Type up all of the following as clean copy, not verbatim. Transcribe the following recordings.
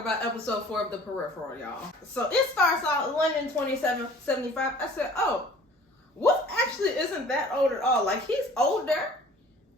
about episode 4 of the Peripheral, y'all. So it starts out London 2775. I said, oh, Wolf actually isn't that old at all. Like, he's older,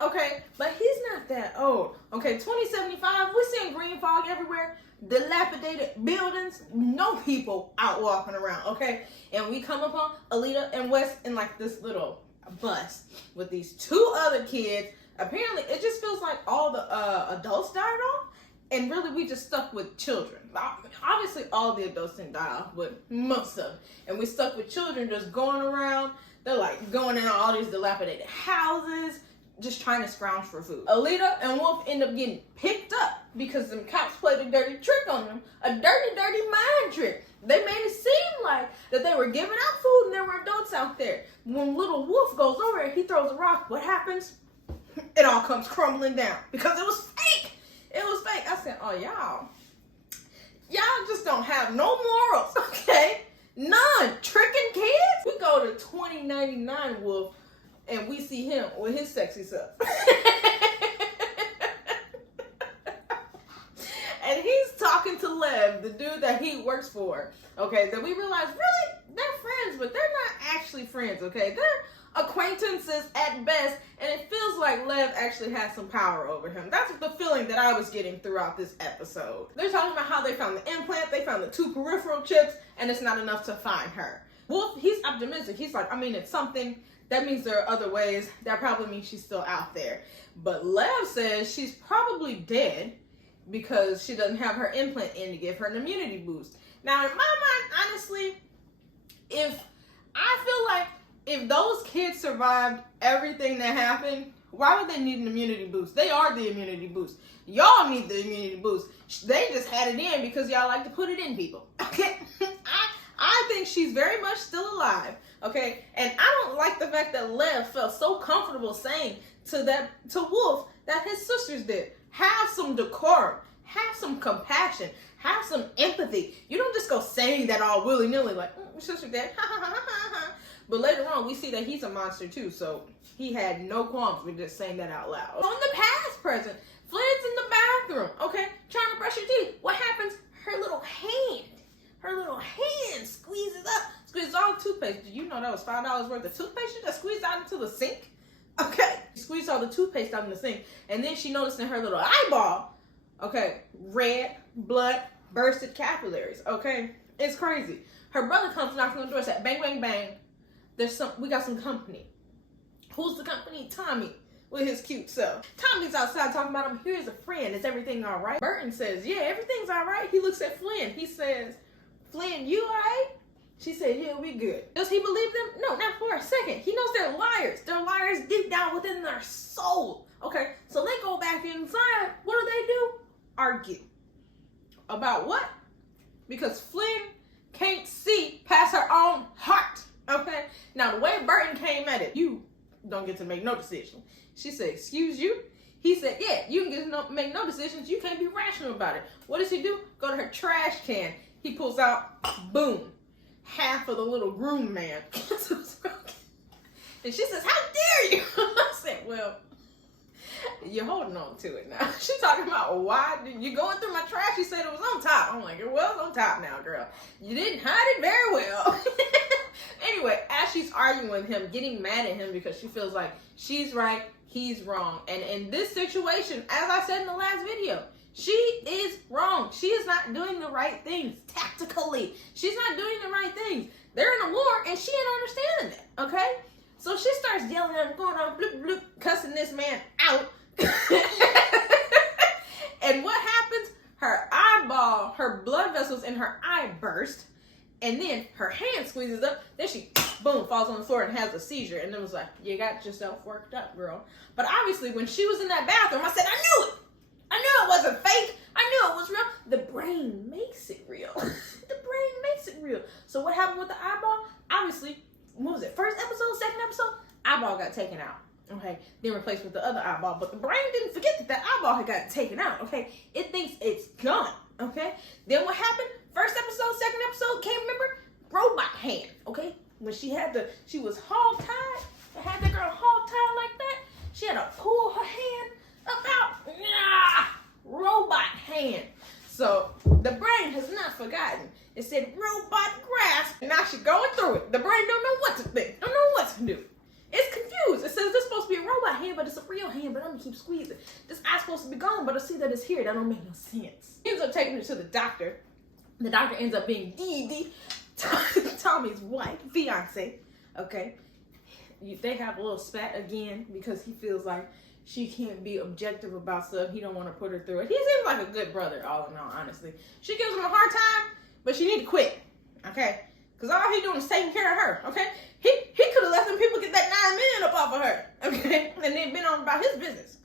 okay, but he's not that old. Okay, 2075, we're seeing green fog everywhere, dilapidated buildings, no people out walking around, okay? And we come upon Alita and Wes in like this little bus with these 2 other kids. Apparently, it just feels like all the adults died off, and really we just stuck with children. Obviously, all the adults didn't die off, but most of them. And we stuck with children just going around. They're like going in all these dilapidated houses, just trying to scrounge for food. Alita and Wolf end up getting picked up because them cops played a dirty trick on them. A dirty mind trick. They made it seem like that they were giving out food and there were adults out there. When little Wolf goes over and he throws a rock, what happens? It all comes crumbling down because it was fake. It was fake. I said, oh, y'all just don't have no morals, okay? None. Tricking kids? We go to 2099 Wolf and we see him with his sexy self. And he's talking to Lev, the dude that he works for, okay? That we realize, really, they're friends, but they're not actually friends, okay? They're acquaintances at best, and it feels like Lev actually has some power over him. That's the feeling that I was getting throughout this episode. They're talking about how they found the implant, they found the 2 peripheral chips, and it's not enough to find her. Wolf, he's optimistic. He's like, I mean, it's something. That means there are other ways. That probably means she's still out there. But Lev says she's probably dead because she doesn't have her implant in to give her an immunity boost. Now, in my mind, honestly, if those kids survived everything that happened, why would they need an immunity boost? They are the immunity boost. Y'all need the immunity boost. They just had it in because y'all like to put it in people. Okay? I think she's very much still alive. Okay? And I don't like the fact that Lev felt so comfortable saying to Wolf that his sisters did. Have some decorum. Have some compassion. Have some empathy. You don't just go saying that all willy-nilly like, sister dead. But later on, we see that he's a monster too, so he had no qualms with just saying that out loud. On the past present, Flynne's in the bathroom, okay, trying to brush her teeth. What happens? Her little hand squeezes all the toothpaste. Did you know that was $5 worth of toothpaste? She just squeezed out into the sink, okay? She squeezed all the toothpaste out in the sink, and then she noticed in her little eyeball, okay, red, blood, bursted capillaries, okay? It's crazy. Her brother comes knocking on the door, said, bang, bang, bang. We got some company. Who's the company? Tommy with his cute self. Tommy's outside talking about him. Here's a friend. Is everything all right? Burton says, yeah, everything's all right. He looks at Flynne. He says, Flynne, you all right? She said, yeah, we good. Does he believe them? No, not for a second. He knows they're liars. They're liars deep down within their soul. Okay, so they go back inside. What do? Argue. About what? Because Flynne can't see past her own heart. Okay, now the way Burton came at it, you don't get to make no decision. She said, excuse you? He said, yeah, you can make no decisions. You can't be rational about it. What does he do? Go to her trash can. He pulls out, boom, half of the little groom man. And she says, how dare you? I said, well, you're holding on to it now. She's talking about why you going through my trash. She said it was on top. I'm like, it was on top now, girl. You didn't hide it very well. Anyway, as she's arguing with him, getting mad at him because she feels like she's right, he's wrong. And in this situation, as I said in the last video, she is wrong. She is not doing the right things tactically. She's not doing the right things. They're in a war and she ain't understanding that, okay? So she starts yelling at him, going on bloop, bloop, cussing this man out. And what happens? Her eyeball, her blood vessels in her eye burst. And then her hand squeezes up. Then she, boom, falls on the floor and has a seizure. And it was like, you got yourself worked up, girl. But obviously, when she was in that bathroom, I said, I knew it. I knew it wasn't fake. I knew it was real. The brain makes it real. The brain makes it real. So what happened with the eyeball? Obviously, what was it? First episode, second episode? Eyeball got taken out. Okay, then replaced with the other eyeball. But the brain didn't forget that that eyeball had got taken out. Okay, it thinks it's gone. Okay, then what happened? First episode, second episode, can't remember? Robot hand. Okay, when she was hog tied. They had that girl hog tied like that. She had to pull her hand up out. Nah, robot hand. So So the brain has not forgotten. It said robot grasp. And now she's going through it. The brain don't know what to think. Don't know what to do. It's confused. It says this is supposed to be a robot hand, but it's a real hand, but I'm gonna keep squeezing. This eye's supposed to be gone, but I see that it's here. That don't make no sense. He ends up taking her to the doctor. The doctor ends up being Dee, Tommy's wife, fiance. Okay. They have a little spat again because he feels like she can't be objective about stuff. He don't want to put her through it. He seems like a good brother, all in all, honestly. She gives him a hard time, but she need to quit. Okay. Because all he doing is taking care of her, okay? He could have let them people get that $9 million up off of her, okay? And then been on about his business.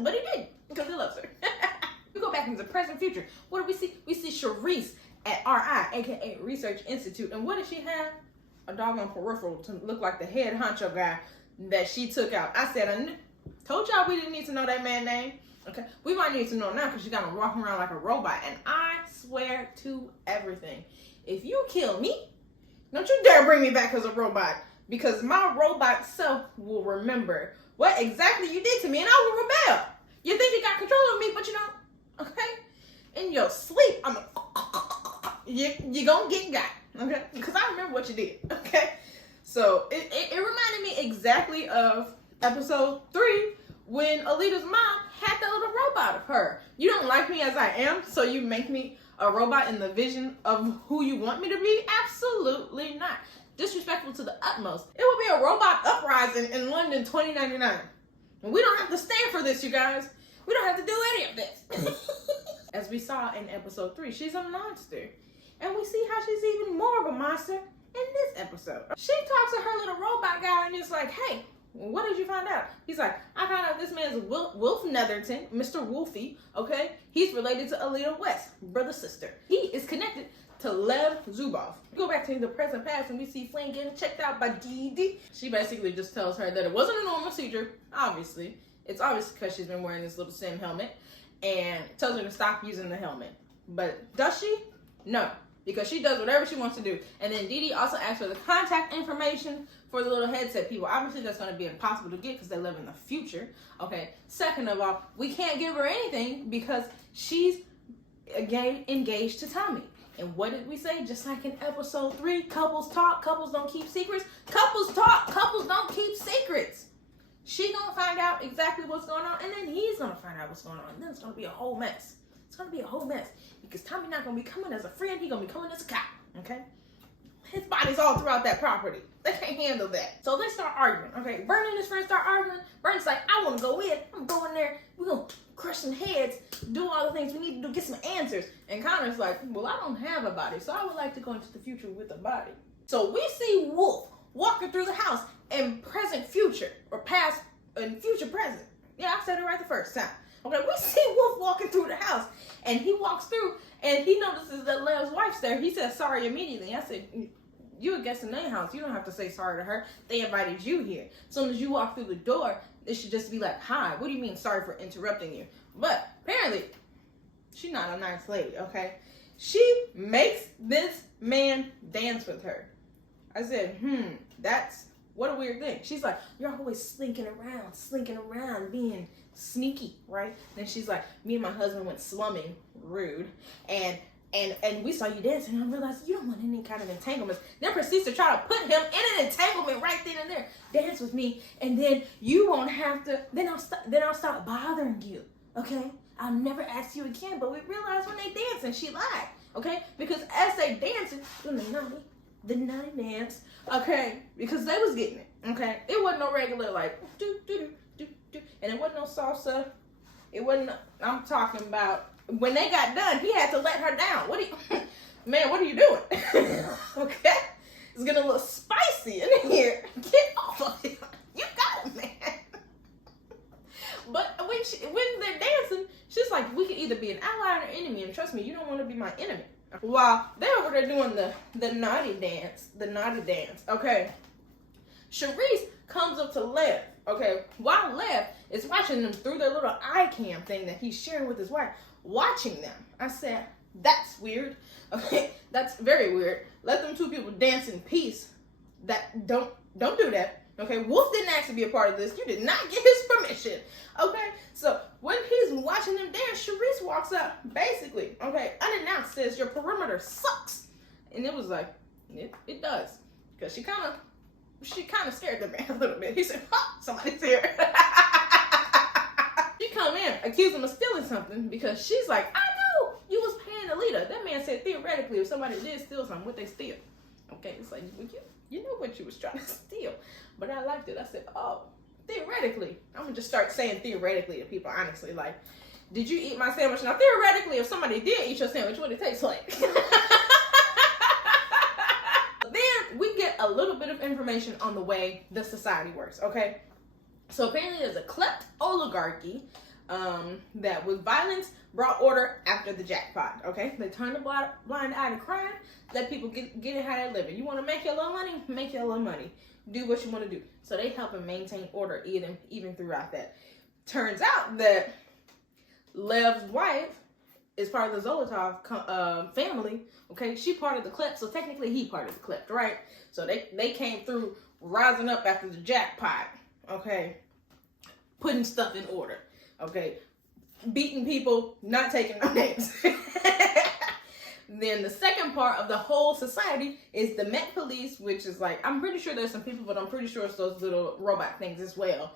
But he didn't, because he loves her. We go back into present future. What do we see? We see Charisse at RI, aka Research Institute. And what does she have? A doggone peripheral to look like the head honcho guy that she took out. I said, I told y'all we didn't need to know that man's name. Okay, we might need to know now because you got him walking around like a robot. And I swear to everything, if you kill me, don't you dare bring me back as a robot, because my robot self will remember what exactly you did to me and I will rebel. You think you got control of me, but you don't, okay? In your sleep, you're gonna get got, okay? Because I remember what you did, okay? So it reminded me exactly of episode 3 when Alita's mom had that little robot of her. You don't like me as I am, so you make me a robot in the vision of who you want me to be? Absolutely not. Disrespectful to the utmost. It will be a robot uprising in London 2099. And we don't have to stand for this, you guys. We don't have to do any of this. As we saw in episode 3, she's a monster. And we see how she's even more of a monster in this episode. She talks to her little robot guy and is like, hey, what did you find out? He's like, I found out this man's Wolf Netherton, Mr. Wolfie, okay? He's related to Alita West, brother-sister. He is connected to Lev Zubov. We go back to the present past and we see Flynne getting checked out by Dee. She basically just tells her that it wasn't a normal seizure, obviously. It's obvious because she's been wearing this little sim helmet, and tells her to stop using the helmet. But does she? No, because she does whatever she wants to do. And then Dee also asks for the contact information for the little headset people. Obviously, that's going to be impossible to get because they live in the future. Okay. Second of all, we can't give her anything because she's engaged to Tommy. And what did we say? Just like in episode 3, couples talk, couples don't keep secrets. Couples talk, couples don't keep secrets. She gonna find out exactly what's going on, and then he's gonna find out what's going on. And then it's gonna be a whole mess. It's gonna be a whole mess because Tommy not gonna be coming as a friend. He's gonna be coming as a cop. Okay. His body's all throughout that property. They can't handle that. So they start arguing. Okay, Vernon and his friends start arguing. Vernon's like, I want to go in. I'm going there. We're going to crush some heads, do all the things we need to do, get some answers. And Connor's like, well, I don't have a body, so I would like to go into the future with a body. So we see Wolf walking through the house in present future, or past and future present. Yeah, I said it right the first time. Okay, we see Wolf walking through the house, and he walks through, and he notices that Lev's wife's there. He says sorry immediately. I said, you a guest in their house. You don't have to say sorry to her. They invited you here. As soon as you walk through the door, it should just be like, hi, what do you mean sorry for interrupting you? But apparently, she's not a nice lady, okay? She makes this man dance with her. I said, that's, what a weird thing. She's like, you're always slinking around, being sneaky, right? Then she's like, me and my husband went slumming, rude, and we saw you dancing, and I realized you don't want any kind of entanglements. Then proceeds to try to put him in an entanglement right then and there. Dance with me, and then you won't have to, then I'll stop bothering you, okay? I'll never ask you again, but we realized when they dance, and she lied, okay? Because as they dancing, doing the naughty dance, okay? Because they was getting it, okay? It wasn't no regular, like, do, and it wasn't no salsa. It wasn't, I'm talking about, when they got done, he had to let her down. Man, what are you doing? Okay? It's getting a little spicy in here. Get off of it. You got it, man. But when they're dancing, she's like, we can either be an ally or an enemy, and trust me, you don't want to be my enemy. While they're over there doing the naughty dance, okay? Charisse comes up to Lev, okay? While Lev is watching them through their little eye cam thing that he's sharing with his wife, watching them. I said, that's weird. Okay, that's very weird. Let them two people dance in peace. That don't do that. Okay, Wolf didn't ask to be a part of this. You did not get his permission. Okay, so when he's watching them dance, Sharice walks up, basically, okay, unannounced, says, your perimeter sucks. And it was like, it does. Because she kind of scared the man a little bit. He said, huh, somebody's here. She come in, accuse him of stealing something, because she's like, I know you was paying the leader. That man said, theoretically, if somebody did steal something, what they steal? Okay, it's like, well, you know what you was trying to steal. But I liked it. I said, oh, theoretically. I'm going to just start saying theoretically to people, honestly. Like, did you eat my sandwich? Now, theoretically, if somebody did eat your sandwich, what it tastes like? Then we get a little bit of information on the way the society works, okay? So apparently there's a klept oligarchy that with violence brought order after the jackpot, okay? They turned a blind eye to crime, let people get it how they're living. You want to make your little money? Make your little money. Do what you want to do. So they help and maintain order even throughout that. Turns out that Lev's wife is part of the Zolotov family, okay? She part of the klept, so technically he part of the klept, right? So they came through rising up after the jackpot, okay? Putting stuff in order, okay? Beating people, not taking no names. Then the second part of the whole society is the Met Police, which is like, I'm pretty sure there's some people, but I'm pretty sure it's those little robot things as well.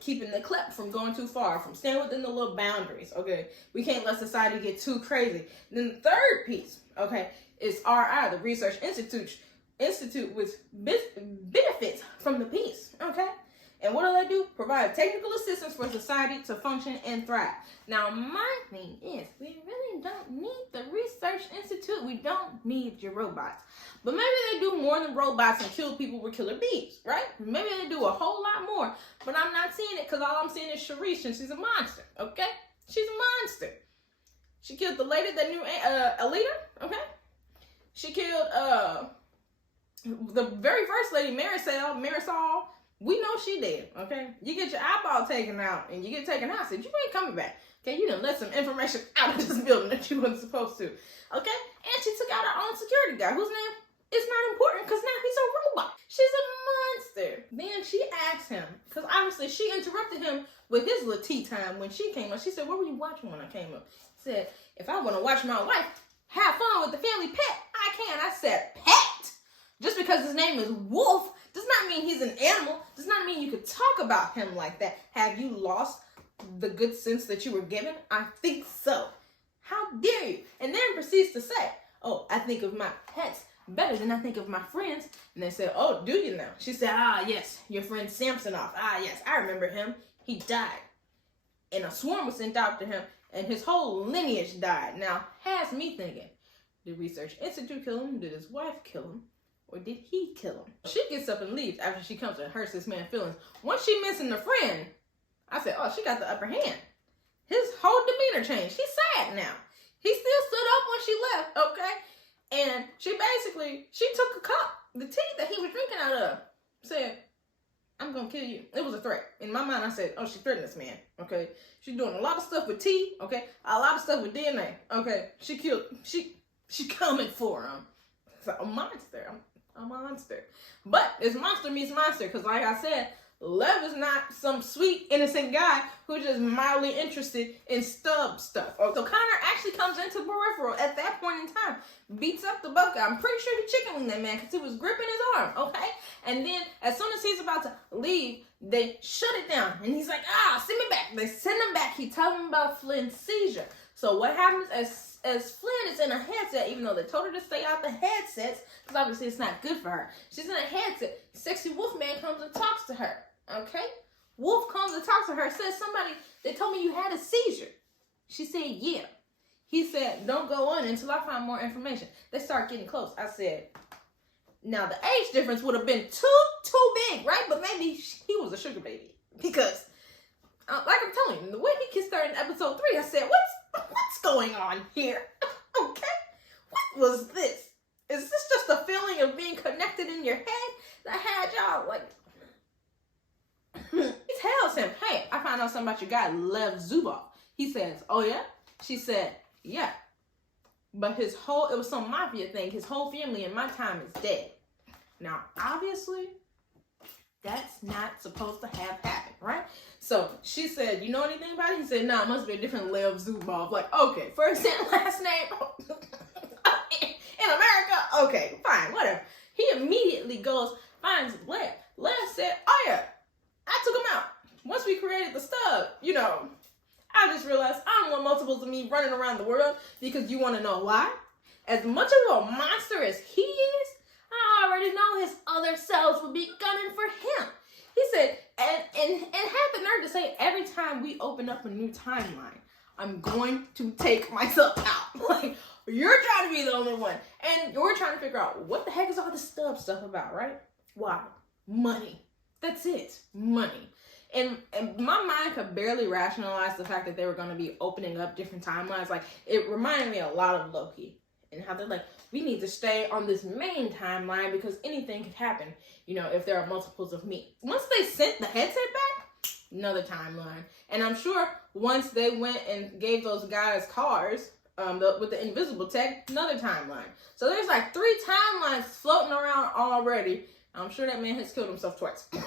Keeping the klept from going too far, from staying within the little boundaries, okay? We can't let society get too crazy. Then the third piece, okay, is RI, the Research Institute with benefits from the peace, okay? And what do? Provide technical assistance for society to function and thrive. Now, my thing is, we really don't need the Research Institute. We don't need your robots. But maybe they do more than robots and kill people with killer bees, right? Maybe they do a whole lot more. But I'm not seeing it because all I'm seeing is Sharice, and she's a monster, okay? She's a monster. She killed the lady that knew Alita, okay? She killed the very first lady, Marisol. We know she did, okay? You get your eyeball taken out and you get taken out. Said, you ain't coming back. Okay, you done let some information out of this building that you wasn't supposed to. Okay? And she took out her own security guy, whose name is not important because now he's a robot. She's a monster. Then she asked him, because obviously she interrupted him with his little tea time when she came up. She said, what were you watching when I came up? He said, if I want to watch my wife have fun with the family pet, I can. I said, pet? Just because his name is Wolf does not mean he's an animal. Does not mean you could talk about him like that. Have you lost the good sense that you were given? I think so. How dare you? And then proceeds to say, oh, I think of my pets better than I think of my friends. And they said, oh, do you now? She said, yes, your friend Samsonoff. Yes, I remember him. He died. And a swarm was sent out to him, and his whole lineage died. Now, has me thinking, did Research Institute kill him? Did his wife kill him? Or did he kill him? She gets up and leaves after she comes and hurts this man's feelings. Once she mentioned the friend, I said, oh, she got the upper hand. His whole demeanor changed. He's sad now. He still stood up when she left, okay? And she took a cup, the tea that he was drinking out of, said, I'm going to kill you. It was a threat. In my mind, I said, oh, she threatened this man, okay? She's doing a lot of stuff with tea, okay? A lot of stuff with DNA, okay? She coming for him. So a monster. A monster. But it's monster meets monster, because like I said, Lev is not some sweet, innocent guy who's just mildly interested in stuff. So Connor actually comes into Peripheral at that point in time, beats up the buck guy. I'm pretty sure he chicken winged that man because he was gripping his arm, okay? And then as soon as he's about to leave, they shut it down. And he's like, send me back. They send him back. He tells him about Flynne's seizure. So what happens as Flynne is in a headset, even though they told her to stay out the headsets, because obviously it's not good for her. She's in a headset. Sexy Wolf man comes and talks to her, okay? Wolf comes and talks to her, says, they told me you had a seizure. She said, yeah. He said, don't go on until I find more information. They start getting close. I said, now the age difference would have been too big, right? But maybe he was a sugar baby. Because, like I'm telling you, the way he kissed her in episode 3, I said, what's going on here? Okay? What was this? Is this just a feeling of being connected in your head that had y'all like... He tells him, hey, I found out something about your guy, Lev Zubov. He says, oh yeah? She said, yeah. But it was some mafia thing. His whole family in my time is dead. Now, obviously, that's not supposed to have happened, right? So she said, you know anything about it? He said, no, it must be a different layer of Zubov. Like, okay, first and last name in America? Okay, fine, whatever. He immediately goes, finds Lev. Lev said, oh yeah, I took him out. Once we created the stub, you know, I just realized I don't want multiples of me running around the world, because you want to know why? As much of a monster as he is, I already know his other selves will be gunning for him. He said, and had the nerve to say, every time we open up a new timeline, I'm going to take myself out. Like, you're trying to be the only one. And you're trying to figure out, what the heck is all this stuff about, right? Why? Money. That's it. Money. And my mind could barely rationalize the fact that they were going to be opening up different timelines. Like, it reminded me a lot of Loki. And how they're like, we need to stay on this main timeline because anything could happen, you know, if there are multiples of me. Once they sent the headset back, another timeline. And I'm sure once they went and gave those guys cars with the invisible tech, another timeline. So there's like 3 timelines floating around already. I'm sure that man has killed himself twice. Okay.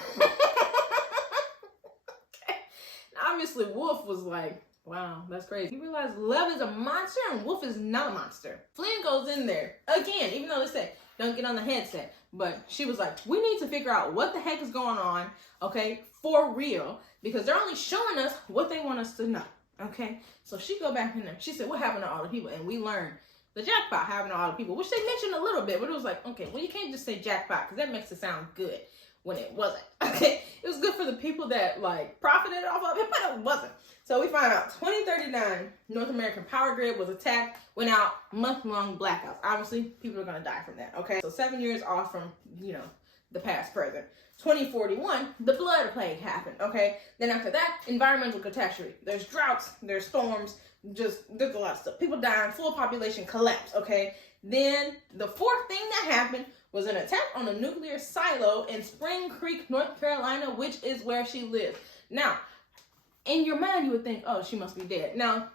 Obviously, Wolf was like, wow, that's crazy. You realize Lev is a monster and Wolf is not a monster. Flynne goes in there, again, even though they said, don't get on the headset. But she was like, we need to figure out what the heck is going on, okay, for real. Because they're only showing us what they want us to know, okay? So she go back in there. She said, what happened to all the people? And we learned the jackpot happened to all the people, which they mentioned a little bit. But it was like, okay, well, you can't just say jackpot because that makes it sound good when it wasn't, okay? It was good for the people that, like, profited off of it, but it wasn't. So we find out 2039, North American power grid was attacked, went out, month-long blackouts. Obviously, people are going to die from that, okay? So 7 years off from, you know, the past present. 2041, the blood plague happened, okay? Then after that, environmental catastrophe. There's droughts, there's storms, there's a lot of stuff. People dying, full population collapse, okay? Then the 4th thing that happened was an attack on a nuclear silo in Spring Creek, North Carolina, which is where she lives. Now, in your mind, you would think, oh, she must be dead. Now,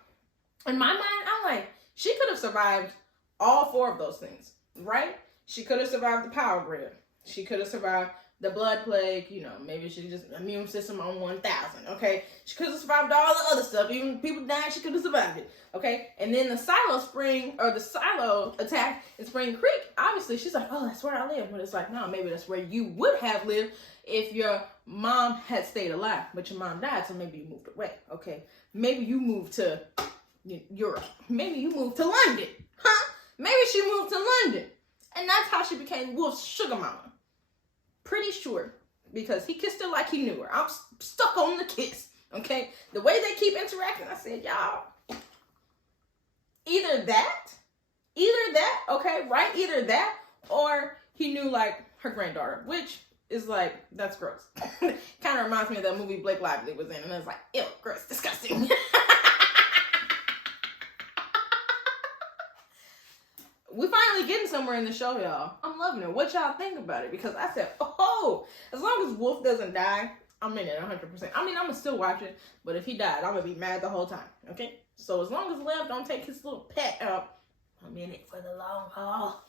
in my mind, I'm like, she could have survived all 4 of those things, right? She could have survived the power grid. She could have survived the blood plague, you know, maybe she's just immune system on 1,000, okay? She could have survived all the other stuff. Even people dying, she could have survived it, okay? And then the silo attack in Spring Creek, obviously, she's like, oh, that's where I live. But it's like, no, maybe that's where you would have lived if your mom had stayed alive. But your mom died, so maybe you moved away, okay? Maybe you moved to Europe. Maybe you moved to London, huh? Maybe she moved to London. And that's how she became Wolf's sugar mama. Pretty sure, because he kissed her like he knew her. I'm stuck on the kiss, okay? The way they keep interacting, I said, y'all, either that, okay, right? Either that, or he knew, like, her granddaughter, which is like, that's gross. Kind of reminds me of that movie Blake Lively was in, and it's like, ew, gross, disgusting. We finally getting somewhere in the show, y'all. I'm loving it. What y'all think about it? Because I said, oh, as long as Wolf doesn't die, I'm in it 100%. I mean, I'm going to still watch it, but if he died, I'm going to be mad the whole time, okay? So as long as Lev don't take his little pet out, I'm in it for the long haul.